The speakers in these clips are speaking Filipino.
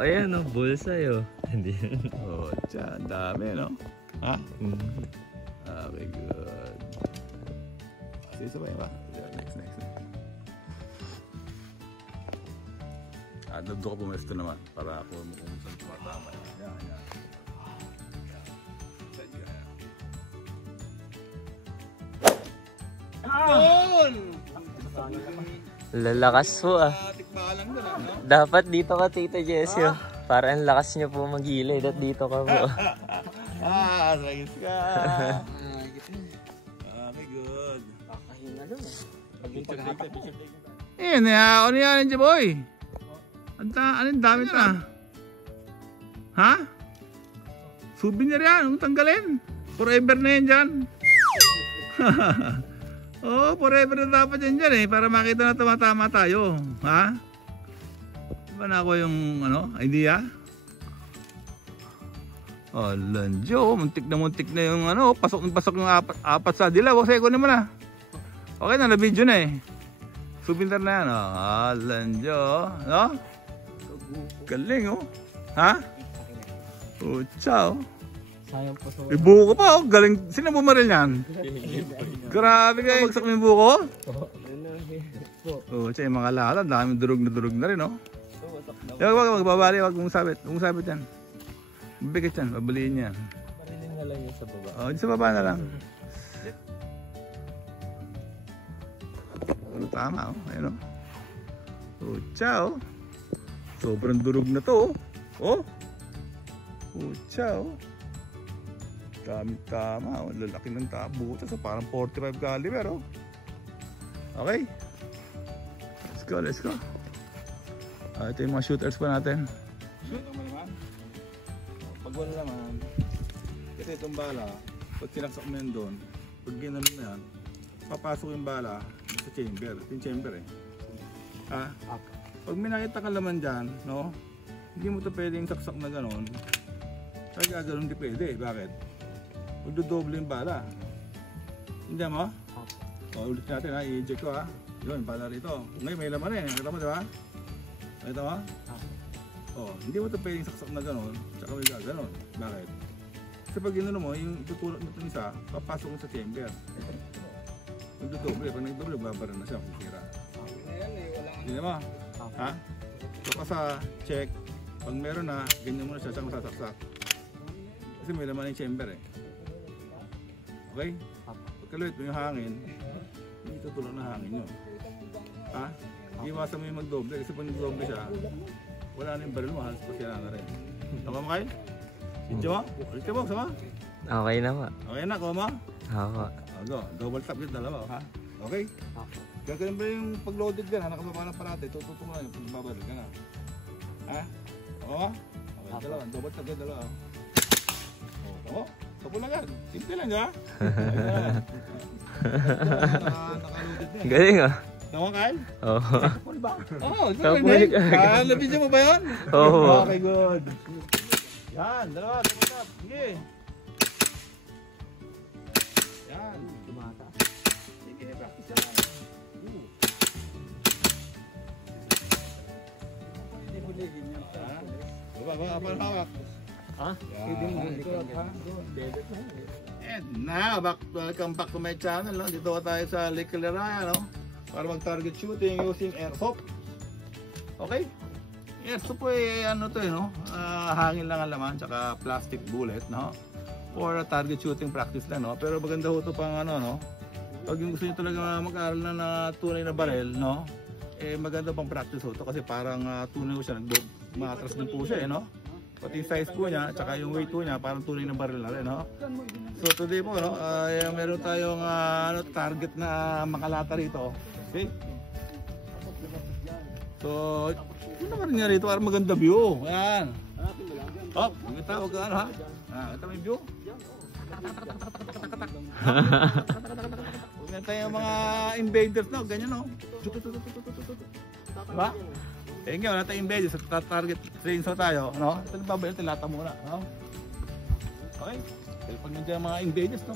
ayan o, bullseye o. Hindi. Oh, tiyan, dami, no? Ha? Okay, good. Sige, sabay ba? Next. Doon ko pumesto naman para ako kung saan tumatama. Yan. Lalakas po ah. Dapat dito ka, Tita Jessie. Para ang lakas niyo po magilid at dito ka po. Sagis ka. Okay, good. Kakahinga doon eh. Ano yan, boy? Anong dami ta? Ha? Souvenir yan, huwag tanggalin. Forever na yan dyan. Oo, forever na dapat yan dyan eh, para makita na tumatama tayo. Ha? Diba na ako yung idea? Oh, lanjo, muntik na yung pasok yung apat sa dilaw. Kasi kunin mo na. Okay na, na-video na eh. Souvenir na yan, lanjo, no? Galing, oh. Ha? Oh, ciao. Sayang po sa buko pa, oh. Galing. Sino bumaril yan? Grabe kayo. Bagsak mo yung buko? Oh, siya yung mga lala. Daming durog na rin, oh. Wag babali. Wag mong sabit. Huwag mong sabit yan. Mabigat yan. Babaliin yan. Parinig na lang yun sa baba. Oh, sa baba na lang. Tama, oh. Ayun, oh. Oh, ciao. Sobrang durog na to, oh. Oh, ciao. Tama, oh. Lalaki ng butas, oh. Parang 45 caliber, oh. Okay. Let's go. Ito yung mga shooters pa natin. Shoot mo naman. Pag wala naman, kasi itong bala, pag sinaksak mo yan doon, pag ginano mo yan, papasok yung bala sa chamber. Ito yung chamber eh. Ha? Pag may nakita ka laman dyan, no? Hindi mo ito pwedeng saksak na gano'n. Kaya gano'n hindi pwede. Bakit? Magdodoble yung bala. Hindi mo? Ulit natin ha. I-eject ko ha. Yun, bala rito. Ngayon may laman eh. Nakita mo diba? Nakita mo? Hindi mo ito pwedeng saksak na gano'n. Tsaka may gano'n. Bakit? Kasi pag gano'n mo, yung itutulak mo ito isa, papasok mo sa chamber. Magdodoble. Pag nagdoble, babara na siya. Kukira. Hindi mo? Ha? So sa check, pag meron na, ganyan mo na siya, siyang sasaksak. Kasi may laman yung chamber eh. Okay? Pagkaluit mo yung hangin, hindi tutulong na hangin yun. Ha? Iwasan mo yung magdoble, kasi pag nagdoble siya, wala na yung baril mo, halos pasira na rin. Tama mo kayo? Video mo? Ulit ka mo, sama? Okay na ba? Okay na, kuha mo? Ako. Go, double tap yun, dalawa, ha? Okay? Gagawin ba yung pag-loaded ka na, nakababa ng parate, tututo mo lang yung pagbabaril ka na. Ha? Oo? Okay, dalawa, double tap yun, dalawa. Oo, tapo lang yan. Simple lang, ha? Naka-loaded na. Galing ah. Tama, Kyle? Oo. Oo, good. Nabidyo mo ba yun? Oo. Okay, good. Yan, dalawa, double tap. Sige. Yan. Tumata. Sige, practice lang. Hawak. Ha? And now, welcome back to my channel. No? Dito tayo sa Lake Caliraya, no? Para mag-target shooting using airsoft. Okay? Airsoft po eh, no? Hangin lang ang laman, tsaka plastic bullet, no? For target shooting practice lang, no? Pero maganda ho ito pang no? Pag yung gusto nyo talaga mag-aaral na tunay na barel, no? Eh maganda pang practice ho ito kasi parang tunay ho siya, matras din po siya, no? Pati yung size po niya, tsaka yung weight po niya, parang tunay na baril na rin, no? So today po, no? Meron tayong target na makalata rito. Okay? So, yun naman nga rito, parang maganda view. Ayan. Oh, maganda, huwag ka ha? Ito may view. Huwag na tayo mga invaders na, ganyan no. Diba? Eh nga, wala tayong invaders, target range na tayo, no? Ito nagbabayal, tilata muna, no? Okay? Kaya pag nandiyan mga invaders, no?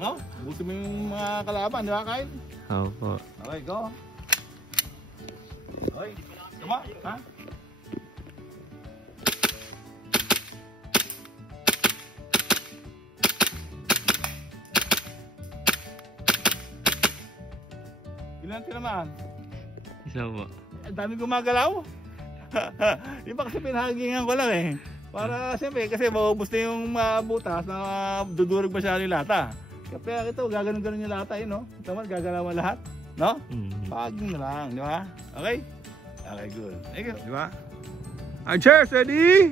No? Gusto mo yung mga kalaban, di ba Kyle? Opo. Okay, go. Okay, come on, ha? Ilan tinamaan? Isa po. Ang dami gumagalaw. Di ba kasi pinahagingan ko lang eh. Para siyempre kasi maubos na yung butas na dudurog masyado yung lata. Kaya ito, gaganon-ganon yung lata eh, no? Ito man, gagalawan lahat, no? Pagin na lang, di ba? Okay? Okay, good. Thank you, di ba? Archers, ready?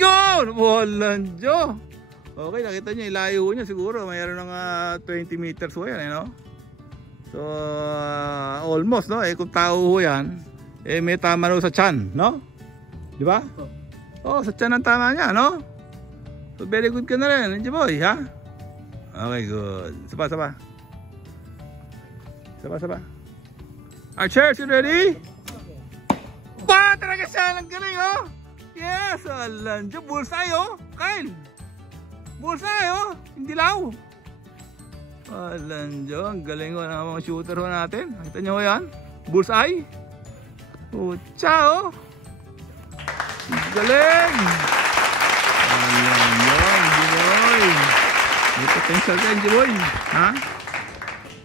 Go! Walang Diyo! Okay, nakita nyo, ilayo niya siguro. Mayroon ng 20 meters ho yan, eh, no? So, almost, no? Eh, kung tao ho yan, eh, may tama rin sa tiyan, no? Di ba? Oh, sa tiyan ang tama niya, no? So, very good ka na rin, Ninja Boy, ha? Okay, good. Sapa. Archers, you ready? Ba, talaga siya, ang galing, oh! Yes, alam dyan, bullseye, oh! Kyle! Bullseye, oh! Hindi lao! Alam dyan, ang galing ko ng mga shooter ho natin. Nakita nyo yan? Bullseye! Pucha, oh! Ang galing! Alam dyan, Jiboy! May potential ka, Jiboy! Ha?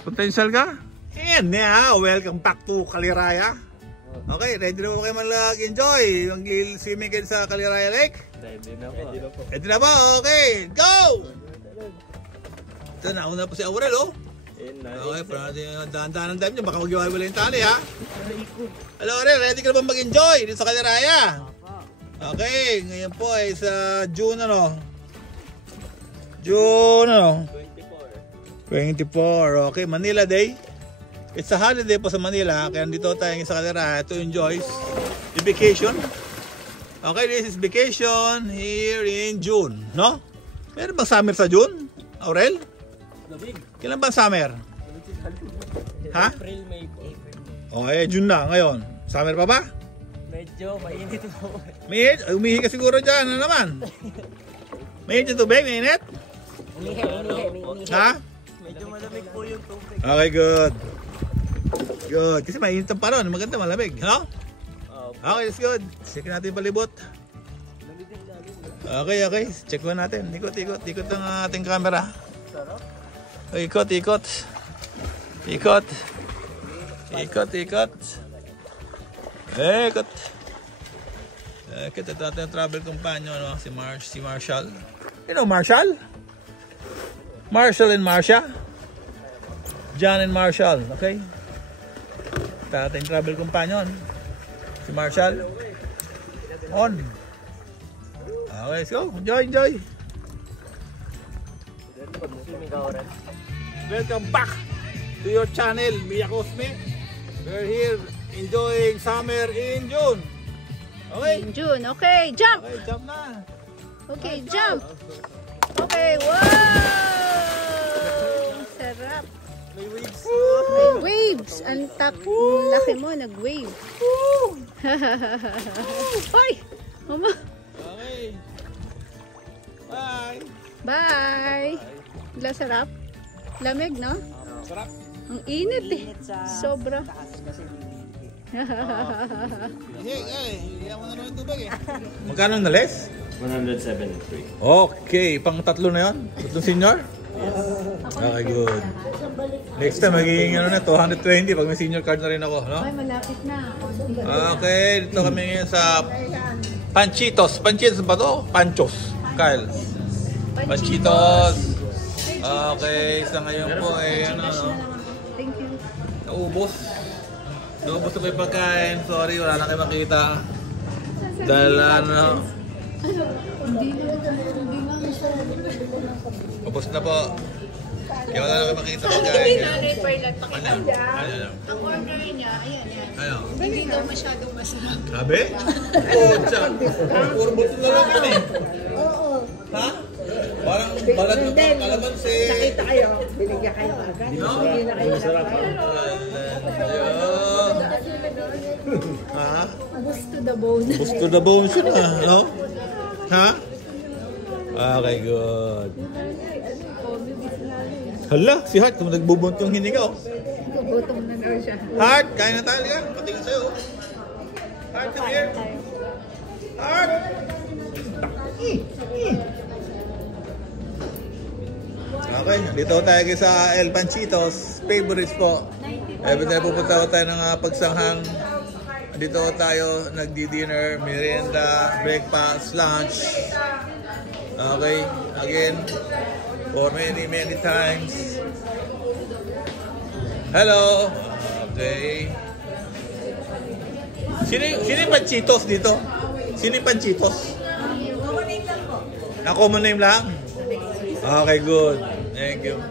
Potential ka? And now, welcome back to Kaliraya. Okay, ready na po kayo mag-enjoy yung swimming kayo sa Kaliraya Lake? Ready na po. Ready na po, okay, go! Ito, nauna po si Aurel, oh. Okay, para natin dahan-dahan ng time nyo, baka mag-iwalay yung tali, ha? Hello, Aurel, ready ka na ba mag-enjoy dito sa Kaliraya? Okay, ngayon po ay sa June, ano? June, ano? 24, okay, Manila Day. It's a holiday po sa Manila, kaya dito tayo sa Kaliraya to enjoy the vacation. Okay, this is vacation here in June, no? Meron bang summer sa June, Aurel? Kailan ba summer? Ha? April, May po. Okay, June na ngayon. Summer pa ba? Medyo mainit po. Umihi ka siguro dyan, ano naman? Mainit yung tubig, mainit? Umihi. Ha? Medyo malamig po yung tubig. Okay, good. Good. Kasi mainit ang paron. Maganda, malamig. No? Okay, that's good. Check natin yung palibot. Okay. Check mo natin. Ikot ang ating camera. Ikot. Ikot ito natin yung travel companion, no? Si Marshall. You know Marshall? Marshall and Marsha? John and Marshall, okay? Ito natin travel companion. Si Marshall. On. Okay, let's go. Enjoy. Welcome back to your channel, Mia Cosme. We're here enjoying summer in June. Okay? In June. Okay, jump. Okay, jump na. Okay, jump. Okay, wow! Sarap. May waves. May waves. Ang laki mo, nag-wave. Hoy! Mama. Okay. Bye. Bye. Wala sarap. Lamig, no? Sarap. Ang init eh. Sobra. Iyan mo na naman tubig eh. Magkano na less? 173. Okay, pang tatlo na yun? Tatlong senior? Okay, good. Next time, magiging 220 pag may senior card na rin ako, no? Ay, malapit na. Okay, dito kami ngayon sa Panchitos. Panchitos ba to? Panchos. Kyle. Panchitos. Okay, sa ngayon po ay Thank you. Naubos na po yung pagkain. Sorry, wala na kayo makita. Dahil Hindi na. ubos na po. Kaya wala na kayo makita pagkain. Nanay Perlat, pakita. Ano? Ang order niya, ayan. Ano? Hindi daw masyadong masarap. Sabi? Oo, tiyan. Puro buto na lang yun eh. Ha? Parang balat na pang kalamansi. Nakita kayo, binigyan kayo agad. Hindi na kayo masarap. Ha? Bus to the bone. Gusto na bone siya na, no? Ha? Okay, good. Hala, si Hart, kung nagbubuntong hininga, oh. Gutom na daw siya. Hart, kain na tayo yan. Patingin sa'yo. Hart, come here. Hart! Okay, dito tayo sa El Panchitos. Favorites po. Every time pupunta tayo ng pagsanghang. Dito tayo nagdi-dinner, merienda, breakfast, lunch. Okay, again, for many times. Hello. Okay. Sino yung Panchitos dito? Sino yung Panchitos? Common name lang po. Common name lang? Okay, good. Thank you.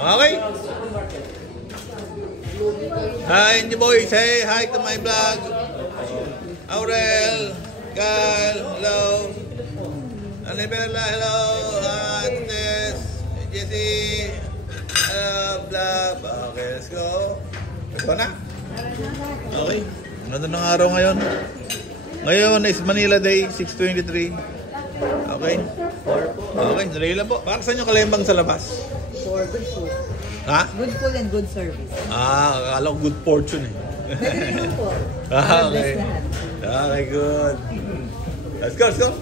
Okay. Hi, Indy boy. Say hi to my vlog. Aurel, Gal, hello. Anibela, hello. Tess, Jessie, hello, blah. Okay, let's go. Ito na. Okay. Ganda ng araw ngayon. Ngayon is Manila Day, 6:23. Okay. Okay, dali lang po. Para saan yung kalembang sa labas? For good food. Ha? Good food and good service. Akala ko good fortune eh. Nagre-review po. Okay. Bless lahat. Okay, good. Let's go, let's go.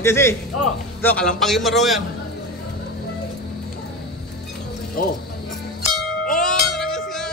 Jesse. Ito, kalampagin mo raw yan. Oh, talagas ka!